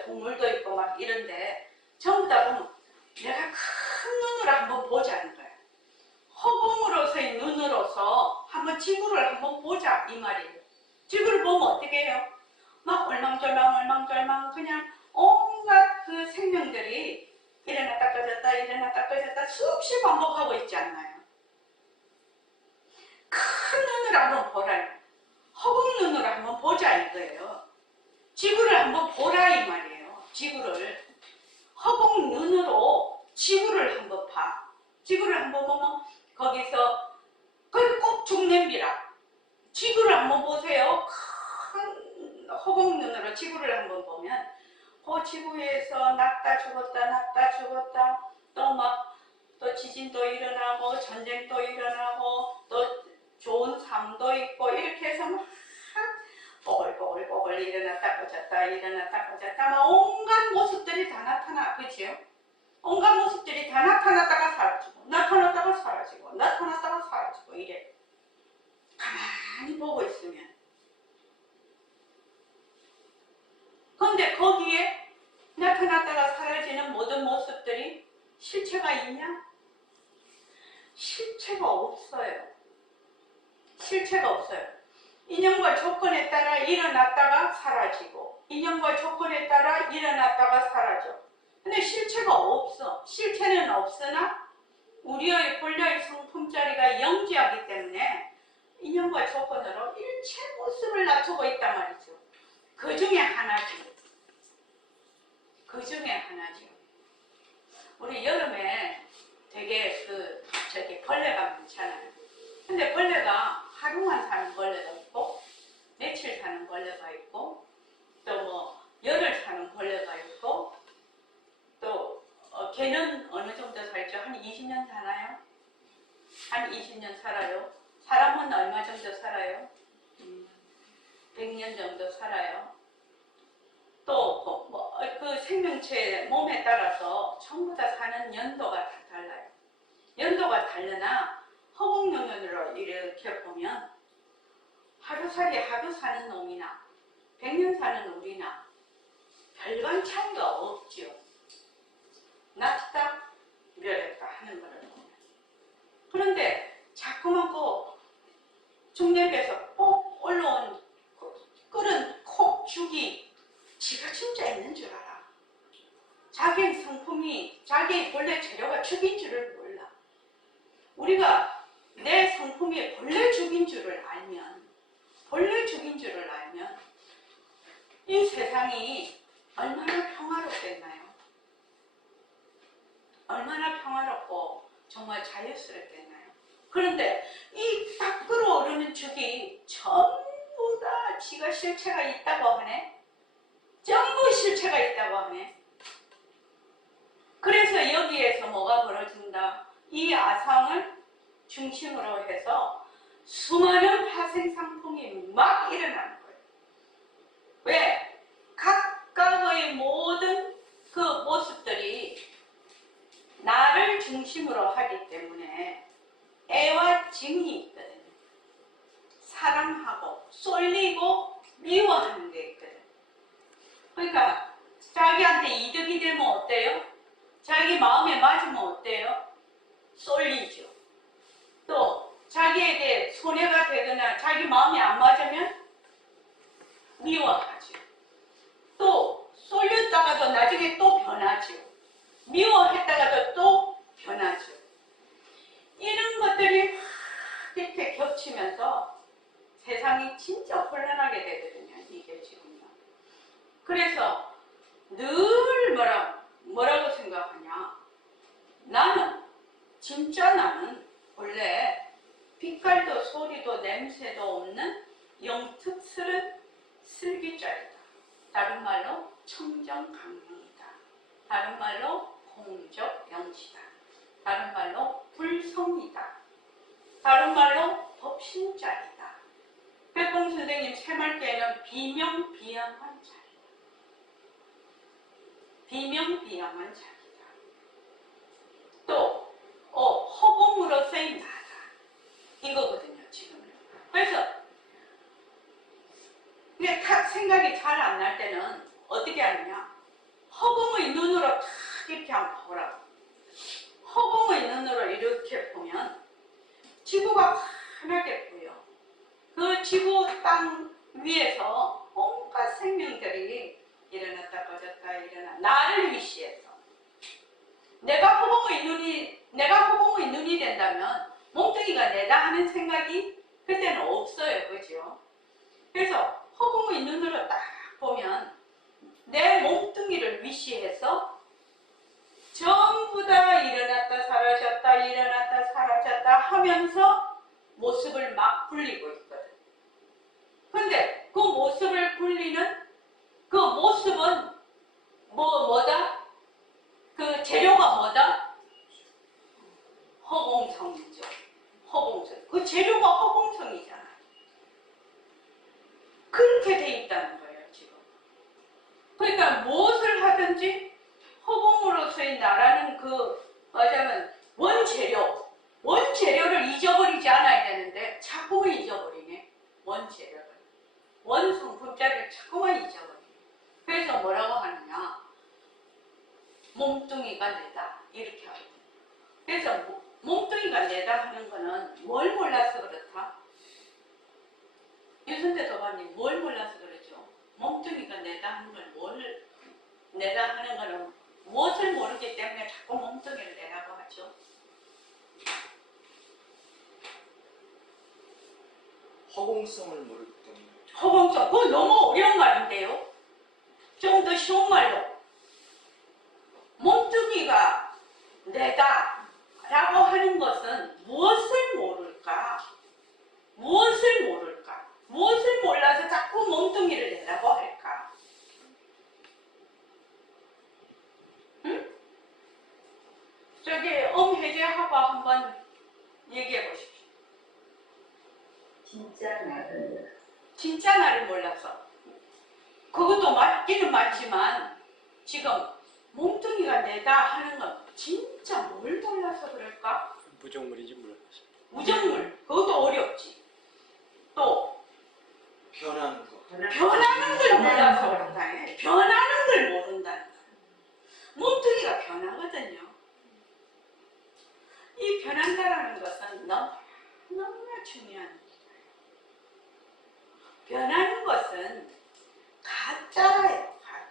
동물도 있고 막 이런데 전부 다 보면 내가 큰 눈으로 한번 보자는 거야. 허공으로서의 눈으로서 한번 지구를 한번 보자 이 말이에요. 지구를 보면 어떻게 해요? 막 얼망졸망 그냥 온갖 그 생명들이 일어났다 꺼졌다 수없이 반복하고 있지 않나요? 큰 눈으로 한번 보라. 허공 눈으로 한번 보자 이거예요. 지구를 한번 보라 이 말이에요. 지구를 허공 눈으로 지구를 한번 봐. 지구를 한번 보면 거기서 그걸 꼭 죽냄비라. 지구를 한번 보세요. 큰 허공 눈으로 지구를 한번 보면 그 지구에서 났다 죽었다 또 지진도 일어나고 전쟁도 일어나고 또 좋은 삶도 있고 이렇게 해서 막 뽀글뽀글 일어났다 꺼졌다 막 온갖 모습들이 다 나타나. 그치요? 온갖 모습들이 다 나타났다가 사라지고 이래. 가만히 보고 있으면. 근데 거기에 나타났다가 사라지는 모든 모습들이 실체가 있냐? 실체가 없어요. 인연과 조건에 따라 일어났다가 사라지고 인연과 조건에 따라 일어났다가 사라져. 근데 실체가 없어. 실체는 없으나 우리의 본래의 성품자리가 영지하기 때문에 인연과 조건으로 일체 모습을 낮추고 있단 말이죠. 그 중에 하나죠. 우리 여름에 되게 벌레가 많잖아요. 근데 벌레가 하루만 사는 벌레가 있고 며칠 사는 벌레가 있고 또 열흘 사는 벌레가 있고 또 걔는 어느 정도 살죠? 한 20년 사나요? 한 20년 살아요. 사람은 얼마 정도 살아요? 100년 정도 살아요. 또 그 생명체 몸에 따라서 전부 다 사는 연도가 다 달라요. 연도가 다르나 허공능력으로 이렇게 보면 하루살이 하루 사는 놈이나 100년 사는 우리나 별반 차이가 없죠. 지가 진짜 있는 줄 알아. 자기 성품이, 자기 본래 재료가 죽인 줄을 몰라. 우리가 내 성품이 본래 죽인 줄을 알면, 이 세상이 얼마나 평화롭겠나요? 얼마나 평화롭고 정말 자유스럽겠나요? 그런데 이 딱 끓어오르는 죽이 전부 다 지가 실체가 있다고 하네? 전부 실체가 있다고 하네? 그래서 여기에서 뭐가 벌어진다? 이 아상을 중심으로 해서 수많은 파생상품이 막 일어나는 거예요. 왜? 각각의 모든 그 모습들이 나를 중심으로 하기 때문에 애와 증이 있거든요. 사랑하고 쏠리고 미워하는 게 있거든요. 그러니까 자기한테 이득이 되면 어때요? 자기 마음에 맞으면 어때요? 쏠리죠. 또 자기에게 손해가 되거나 자기 마음에 안 맞으면 미워하죠. 또 쏠렸다가도 나중에 또 변하죠. 미워했다가도 또 변하죠. 이런 것들이 이렇게 겹치면서 세상이 진짜 혼란하게 되거든요. 이게 지금요. 그래서 늘 뭐라고 생각하냐? 진짜 나는 원래 빛깔도 소리도 냄새도 없는 영특스런 슬기자이다. 다른 말로 청정강령이다. 다른 말로 공적영지다. 다른 말로 불성이다. 다른 말로 법신자이다. 백봉 선생님 새말께에는 비명비양한 자이다. 비명비양한 자이다. 또 허공으로서의 나다. 이거거든요, 지금은. 그래서 그냥 딱 생각이 잘 안 날 때는 어떻게 하느냐? 허공의 눈으로 탁 이렇게 한번 보라고. 허공의 눈으로 이렇게 보면 지구가 환하게 보여. 그 지구 땅 위에서 온갖 생명들이 일어났다 꺼졌다 일어나. 나를 위시해서. 내가 허공의 눈이 된다면 몸뚱이가 내다 하는 생각이 그때는 없어요. 그죠? 그래서 허공의 눈으로 딱 보면 내 몸뚱이를 위시해서 전부 다 일어났다 사라졌다 일어났다 사라졌다 하면서 모습을 막 굴리고 있거든. 근데 그 모습을 굴리는 그 모습은 뭐다? 그 재료가 뭐다? 허공성이죠. 허공성. 그 재료가 허공성이잖아. 그렇게 돼 있다는 거예요, 지금. 그러니까 무엇을 하든지 허공으로서의 나라는 말하자면 원재료를 잊어버리지 않아야 되는데 자꾸만 잊어버리네. 원재료를. 원성품자를 자꾸만 잊어버리네. 그래서 뭐라고 하느냐? 몸뚱이가 내다. 이렇게 하거든요. 그래서 몸뚱이가 내다 하는 거는 뭘 몰라서 그렇다? 유선대 도반님 뭘 몰라서 그러죠? 몸뚱이가 내다 하는 걸 내다 하는 거는 무엇을 모르기 때문에 자꾸 몸뚱이를 내라고 하죠? 허공성을 모르기 때문에. 허공성. 그거 너무 어려운 말인데요. 좀 더 쉬운 말로. 몸뚱이가 내다 라고 하는 것은 무엇을 모를까? 무엇을 모를까? 무엇을 몰라서 자꾸 몸뚱이를 내라고 할까? 응? 저기 엄혜재하고 한번 얘기해 보십시오. 진짜 나를 몰라서. 그것도 맞기는 맞지만 지금 몸뚱이가 내다 하는 건 진짜 뭘 몰라서 그럴까? 무정물인지 몰랐어요. 무정물. 그것도 어렵지. 또 변하는 거. 변하는 걸 몰라서 그런다. 변하는 걸 모른다는 거야. 몸뚱이가 변하거든요. 이 변한다라는 것은 너무나 중요한 일이에요. 변하는 것은 가짜예요. 가짜.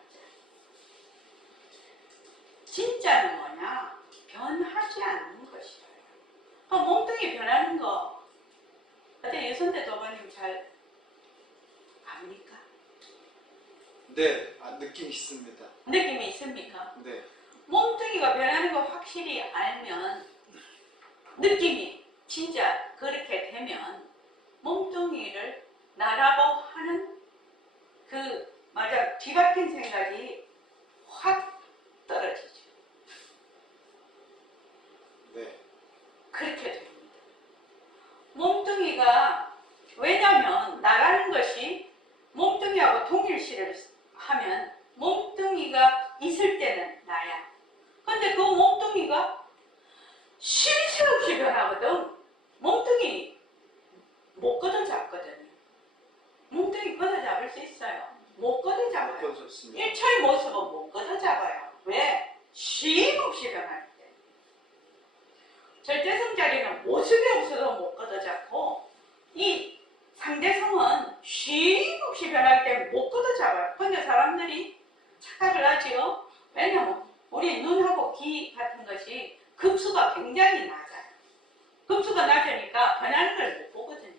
느낌이 있습니다. 느낌이 있습니까? 네. 몸뚱이가 변하는 거 확실히 알면 느낌이 진짜 그렇게 되면 몸뚱이를 나라고 하는 그 맞아 뒤바뀐 생각이 확 떨어지죠. 네. 그렇게 됩니다. 몸뚱이가 왜냐하면 나라는 것이 몸뚱이하고 동일시를 하면 몸뚱이가 있을 때는 나야. 근데 그 몸뚱이가 쉴 새 없이 변하거든. 몸뚱이 못 걷어잡거든요. 몸뚱이 걷어잡을 수 있어요. 못 걷어잡아요. 좋습니다. 1초의 모습은 못 걷어잡아요. 왜? 쉼 없이 변할 때. 절대성자리는 모습이 없어도 못 걷어잡고 이 상대성은 쉼 없이 변할 때 못 걷어잡아요. 근데 사람들이 착각을 하지요. 왜냐면 우리 눈하고 귀 같은 것이 급수가 굉장히 낮아요. 급수가 낮으니까 변하는 걸 못 보거든요.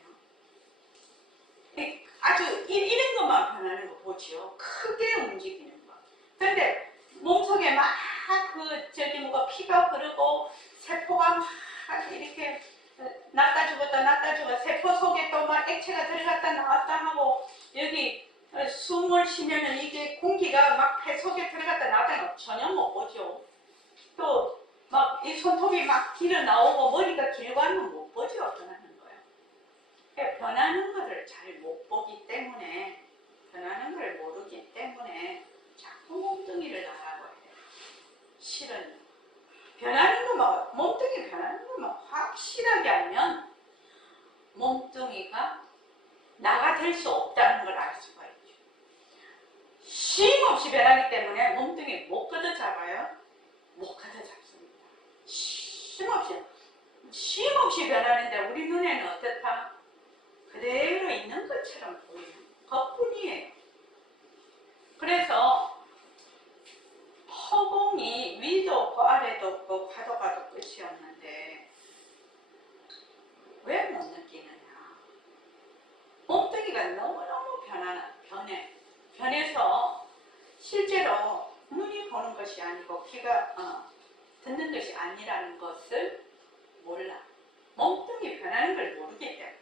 아주 이런 것만 변하는 거 보지요. 크게 움직이는 거. 근데 몸속에 막 저기 뭐가 피가 흐르고 세포가 막 이렇게 낫다 죽었다 낫다 죽었다 세포 속에 또 막 액체가 들어갔다 나왔다 하고 여기 숨을 쉬면은 이게 공기가 막 폐 속에 들어갔다 나왔다 전혀 못 보죠. 또 막 이 손톱이 막 길어 나오고 머리가 길고 하면 못 보죠. 변하는 거예요. 그러니까 변하는 것을 잘 못 보기 때문에 변하는 걸 모르기 때문에 자꾸 몸뚱이를 나라고 해요. 실은 변하는 것만 몸뚱이 변하는 것만 확실하게 알면 몸뚱이가 나가 될 수 없다는 걸 알 수가 있죠. 쉼 없이 변하기 때문에 몸뚱이 못 걷어잡아요. 못 걷어잡습니다. 쉼 없이 변하는데 우리 눈에는 어떻다? 그대로 있는 것처럼 보이는 것뿐이에요. 그래서 허공이 위도 없고 아래도 없고 가도 가도 끝이 없는데 왜 못 느끼느냐? 몸뚱이가 너무너무 변해서 실제로 눈이 보는 것이 아니고 귀가 듣는 것이 아니라는 것을 몰라. 몸뚱이 변하는 걸 모르기 때문에.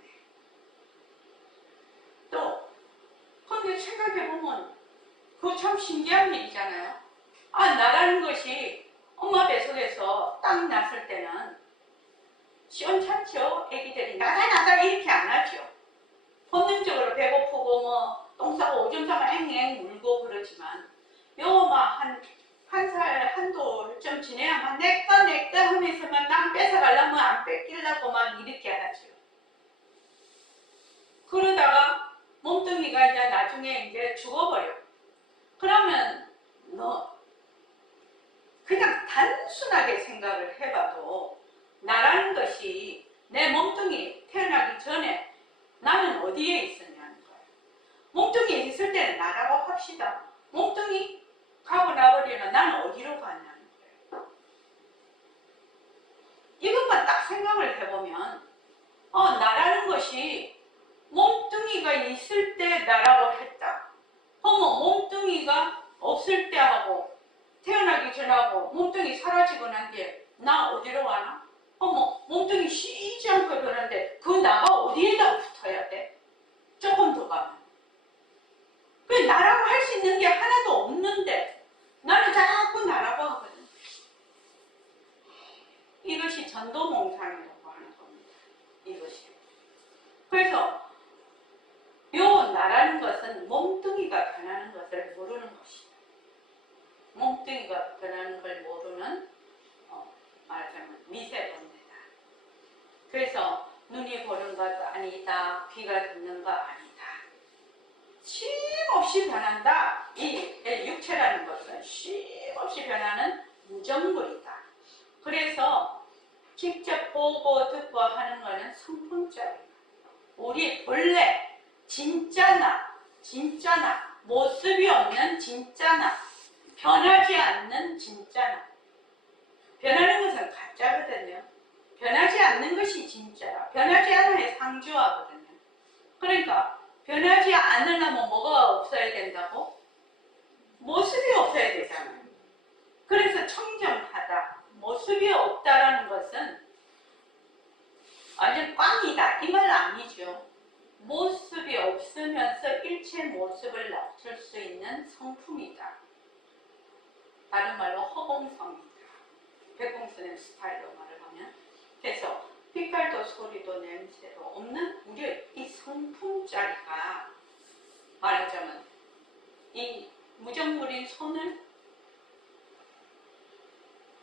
또 근데 생각해보면 그거 참 신기한 일이잖아요. 나라는 것이 엄마 뱃속에서 딱 났을 때는 시원찮죠. 애기들이 나다 이렇게 안 하죠. 본능적으로 배고프고 똥 싸고 오줌 싸면 앵앵 울고 그러지만 한 살 한도좀 지내야만 내꺼 하면서만 남 뺏어가려면 안 뺏기려고 막 이렇게 하죠. 그러다가 몸뚱이가 이제 나중에 이제 죽어버려. 그러면 그냥 단순하게 생각을 해봐도 나라는 것이 내 몸뚱이 태어나기 전에 나는 어디에 있었냐는 거예요. 몸뚱이에 있을 때는 나라고 합시다. 몸뚱이 가고 나버리면 나는 어디로 갔냐는 거예요. 이것만 딱 생각을 해보면 나라는 것이 몸뚱이가 있을 때 나라고 했다. 몸뚱이가 없을 때 하고 태어나기 전하고 몸뚱이 사라지고 난 뒤에 나 어디로 가나? 몸뚱이 쉬지 않고 그러는데 그 나가 어디에다 붙어야 돼? 조금 더 가면. 그 나라고 할 수 있는 게 하나도 없는데 나는 자꾸 나라고 하거든. 이것이 전도몽상이라고 하는 겁니다. 이것이. 그래서 요 나라는 것은 몸뚱이가 변하는 것을 모르는 것이다. 몸뚱이가 변하는 걸 모르는 말하자면 미세범죄다. 그래서 눈이 보는 것 아니다. 귀가 듣는 것 아니다. 쉼 없이 변한다. 이 육체라는 것은 쉼 없이 변하는 무정물이다. 그래서 직접 보고 듣고 하는 것은 성품적이다. 우리 본래 진짜나 모습이 없는 진짜나 변하지 않는 진짜나. 변하는 것은 가짜거든요. 변하지 않는 것이 진짜야. 변하지 않아야 상주하거든요. 그러니까 변하지 않으려면 뭐가 없어야 된다고? 전체 모습을 낮출 수 있는 성품이다. 다른 말로 허공성이다. 백공스님 스타일로 말을 하면. 그래서 빛깔도 소리도 냄새도 없는 우리 이 성품짜리가 말하자면 이 무정물인 손을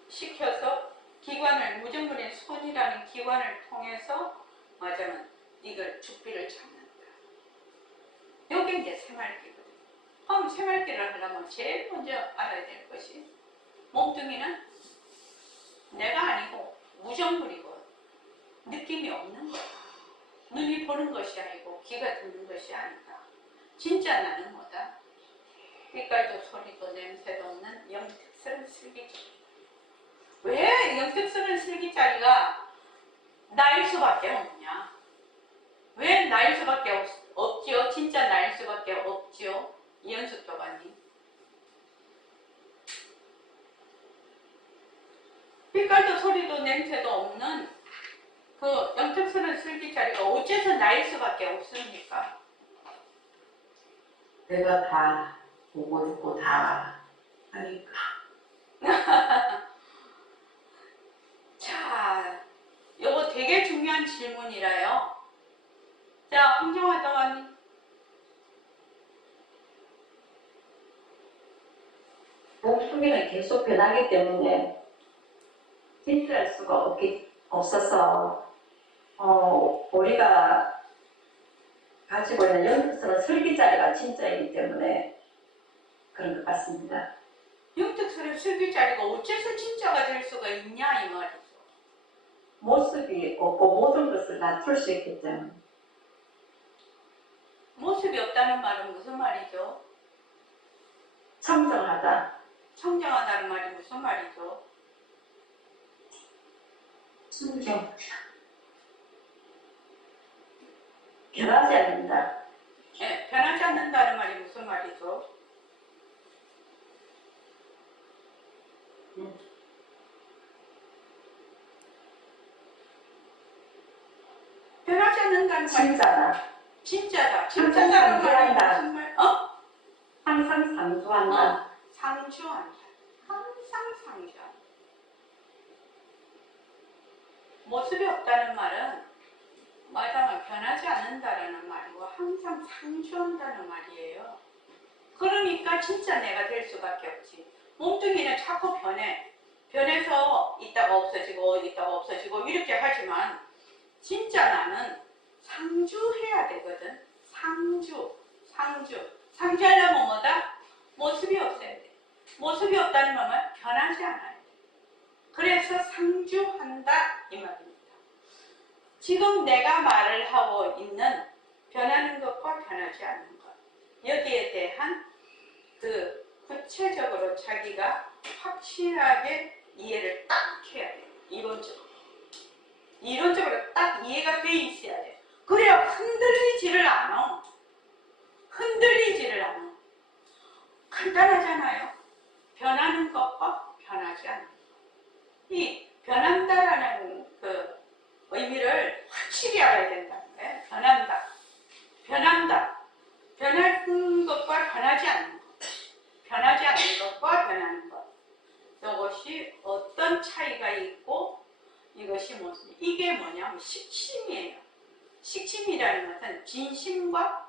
시켜서 기관을, 무정물인 손이라는 기관을 통해서 말하자면 이걸 죽비를 잡는다. 이게 이제 생활기거든요. 그럼 생활기를 하려면 제일 먼저 알아야 될 것이 몸뚱이는 내가 아니고 무정물이고 느낌이 없는 거야. 눈이 보는 것이 아니고 귀가 듣는 것이 아니다. 진짜 나는 뭐다? 빛깔도 소리도 냄새도 없는 영특스러운 슬기자리. 왜 영특스러운 슬기자리가 나일 수밖에 없냐? 왜 나일 수밖에 없지요? 진짜 나일 수밖에 없지요? 이현숙 교관님. 빛깔도 소리도 냄새도 없는 그 영특스러운 슬기자리가 어째서 나일 수밖에 없습니까? 내가 다 보고 듣고 다 하니까. 자, 이거 되게 중요한 질문이라요. 자, 황정화 동안님. 몸뚱이는 계속 변하기 때문에 진짜할 수가 없어서 우리가 가지고 있는 영특스러운 슬기자리가 진짜이기 때문에 그런 것 같습니다. 영특스러운 슬기자리가 어째서 진짜가 될 수가 있냐 이 말이죠. 모습이 없고 모든 것을 낮출 수 있기 때문에. 모습이 없다는 말은 무슨 말이죠? 청정하다. 청정하다는 말이 무슨 말이죠? 순정. 변하지 않는다. 네, 변하지 않는다는 말이 무슨 말이죠? 변하지 않는다는 말이 진짜다. 진짜다. 항상 진짜다는 말이 상주한다. 무슨 말? 항상 상주한다. 상주한다. 항상 상주한다. 모습이 없다는 말은 말하자면 변하지 않는다라는 말이고 항상 상주한다는 말이에요. 그러니까 진짜 내가 될 수밖에 없지. 몸뚱이는 자꾸 변해. 변해서 있다가 없어지고 있다가 없어지고 이렇게 하지만 진짜 나는 상주해야 되거든. 상주하려면 뭐다? 모습이 없어야 돼. 모습이 없다는 말은 변하지 않아야 돼. 그래서 상주한다 이 말입니다. 지금 내가 말을 하고 있는 변하는 것과 변하지 않는 것, 여기에 대한 그 구체적으로 자기가 확실하게 이해를 딱 해야 돼. 이론적으로 딱 이해가 돼 있어야 돼. 그래야 흔들리지를 않아. 간단하잖아요. 변하는 것과 변하지 않는 것. 이 변한다라는 그 의미를 확실히 알아야 된다는 거예요. 변한다. 변하는 것과 변하지 않는 것. 변하지 않는 것과 변하는 것. 이것이 어떤 차이가 있고 이것이 무슨, 이게 뭐냐면 식심이에요. 식심이라는 것은 진심과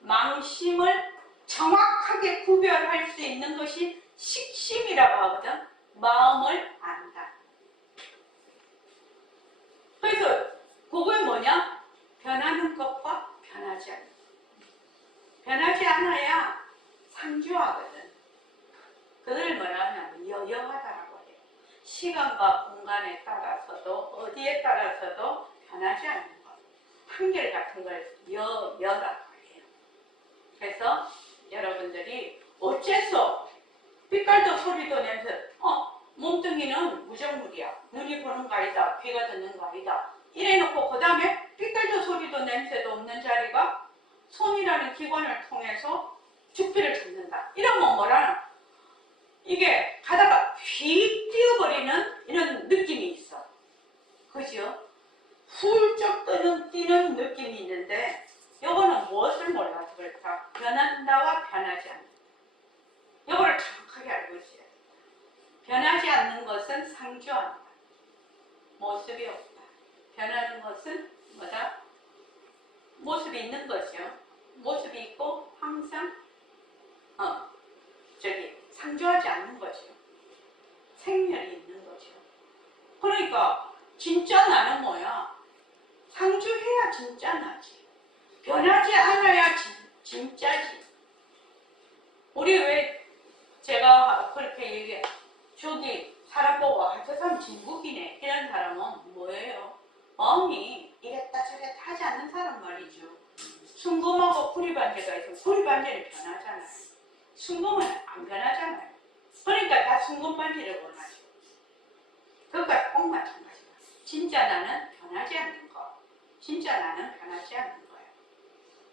망심을 정확하게 구별할 수 있는 것이 식심이라고 하거든. 마음을 안다. 그래서 그게 뭐냐? 변하는 것과 변하지 않는 것. 변하지 않아야 상주하거든. 그걸 뭐라 하냐면 여여하다라고 해요. 시간과 공간에 따라서도 어디에 따라서도 변하지 않는 것. 한결같은 걸 여라고 해요. 그래서 여러분들이 어째서 빛깔도 소리도 냄새, 몸뚱이는 무정물이야. 눈이 보는 거 아니다. 귀가 듣는 거 아니다. 이래놓고 그 다음에 빛깔도 소리도 냄새도 없는 자리가 손이라는 기관을 통해서 죽비를 잡는다. 이러면 뭐라나? 이게 가다가 휙 뛰어버리는 이런 느낌이 있어. 그죠? 훌쩍 뛰는 느낌이 있는데 요거는 무엇을 몰라서 그럴까? 변한다와 변하지 않는다. 이거를 정확하게 알고 있어야 된다. 변하지 않는 것은 상주한다. 모습이 없다. 변하는 것은 뭐다? 모습이 있는 것이요. 모습이 있고 항상 상주하지 않는 거죠. 생멸이 있는 거죠. 그러니까 진짜 나는 뭐야? 상주해야 진짜 나지. 변하지 않아야 진짜지. 우리 왜 제가 그렇게 얘기해? 저기 사람 보고 저 사람 진국이네 이런 사람은 뭐예요? 마음이 이랬다 저랬다 하지 않는 사람 말이죠. 순금하고 구리반지가 있으면 구리반지는 변하잖아요. 순금은 안 변하잖아요. 그러니까 다 순금반지를 원하죠. 그것과 꼭 마찬가지다. 진짜 나는 변하지 않는 거. 진짜 나는 변하지 않는 거예요.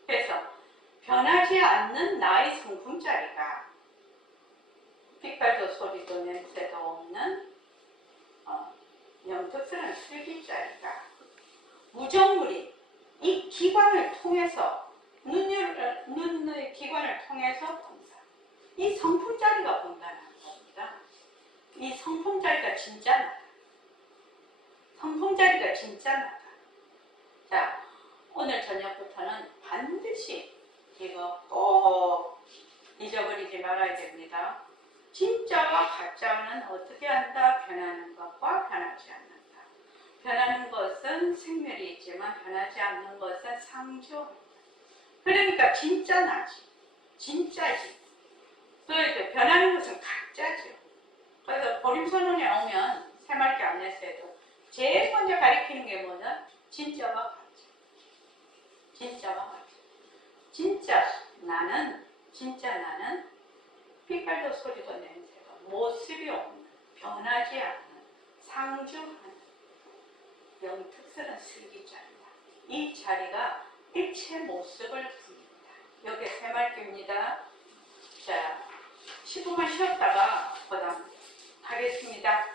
그래서 변하지 않는 나의 성품자리가 빛깔도 소리도 냄새도 없는 영특스러운 슬기자리가 무정물이 이 기관을 통해서 눈의 기관을 통해서 본다. 이 성품자리가 본다는 겁니다. 이 성품자리가 진짜 나다. 성품자리가 진짜 나다. 자, 오늘 저녁부터는 반드시 이거 꼭 잊어버리지 말아야 됩니다. 진짜와 가짜는 어떻게 한다? 변하는 것과 변하지 않는다. 변하는 것은 생멸이 있지만 변하지 않는 것은 상주한다. 그러니까 진짜 나지. 진짜지. 또 이렇게 변하는 것은 가짜죠. 그래서 보림선언에 오면 새말게 안내서에도 제일 먼저 가리키는 게 뭐냐? 진짜와 가짜. 진짜와 가짜. 진짜 나는 빛깔도 소리도 냄새도 모습이 없는, 변하지 않는, 상주하는 영특스러운 슬기자리다. 이 자리가 일체 모습을 부립니다. 여기 새말기입니다. 자, 10분만 쉬었다가 그다음 하겠습니다.